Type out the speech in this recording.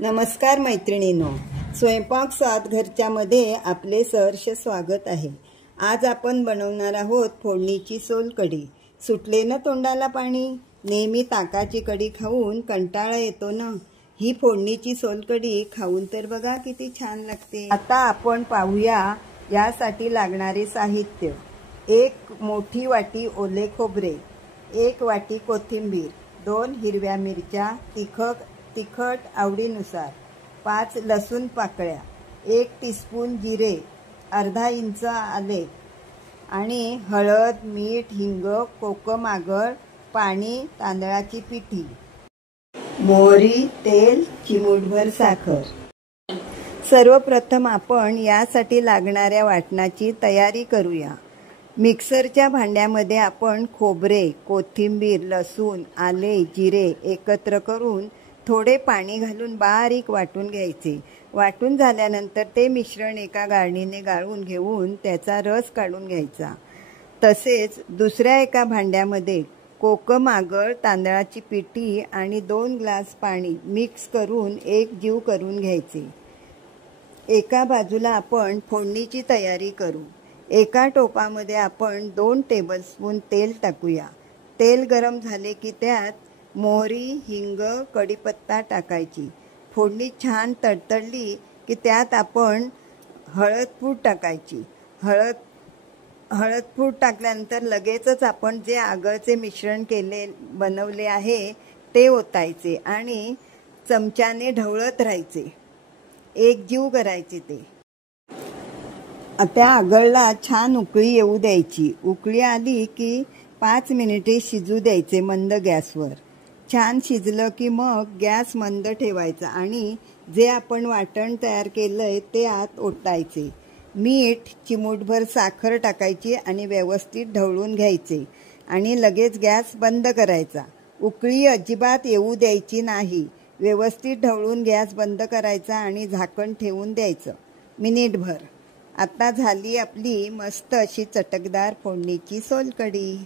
नमस्कार मैत्रिणींनो, स्वयंपाक स्वाद घरच्यामध्ये आपले सहर्ष स्वागत आहे। आज आपण बनवणार आहोत फोडणीची सोलकढी। सुटले ना तोंडाला पाणी? नेहमी ताकाची कढी खाऊन कंटाळा येतो ना। ही फोडणीची सोलकढी खाऊन तर बघा किती छान लागते। आता आपण पाहूया यासाठी लागणारे साहित्य। 1 मोठी वाटी ओले खोबरे, 1 वाटी कोथिंबीर, 2 हिरव्या मिरच्या, तिखट आवडीनुसार, 5 लसूण पाकळ्या, 1 टीस्पून जिरे, अर्धा इंच आले आणि हळद, मीठ, हिंग, कोकम आगळ, पाणी, तांदळाची पिठी, मोहरी, तेल, चिमूटभर साखर। सर्वप्रथम आपण यासाठी लागणाऱ्या वाटणाची तयारी करूया। मिक्सरच्या भांड्यामध्ये आपण खोबरे, कोथिंबीर, लसूण, आले, जिरे एकत्र करून थोडे पाणी घालून बारीक वाटून घ्यायचे। वाटून झाल्यानंतर ते मिश्रण एका गाळणीने गाळून घेऊन त्याचा रस काढून घ्यायचा। तसेच दुसऱ्या एका भांड्यामध्ये कोकम आगळ, तांदळाची पिठी आणि 2 ग्लास पाणी मिक्स करून एक जीव करून घ्यायचे। एका बाजूला आपण फोडणीची तयारी करू। एका टोपामध्ये आपण 2 टेबलस्पून तेल टाकूया। तेल गरम झाले की त्यात मोहरी, हिंग, कढीपत्ता टाकायची। फोडणी छान तडतडली की त्यात आपण हळदपूड टाकायची। हळदपूड टाकल्यानंतर लगेचच आपण जे आगळचे मिश्रण बनवले आहे ते ओतायचे आणि चमच्याने ढवळत राहायचे, एकजीव करायचे ते। त्या आगळला छान उकळी येऊ द्यायची। उकळी आली की 5 मिनिटे शिजू द्यायचे मंद गॅसवर। छान शिजलं की मग गॅस मंद ठेवायचा आणि जे आपण वाटण तयार केलंय ते आत ओतायचे। मीठ, चिमूटभर साखर टाकायची आणि व्यवस्थित ढवळून घ्यायचे आणि लगेच गॅस बंद करायचा। उकळी अजिबात येऊ द्यायची नाही। व्यवस्थित ढवळून गॅस बंद करायचा आणि झाकण ठेवून द्यायचं मिनिटभर। आता झाली आपली मस्त अशी चटकदार फोडणीची सोलकढी।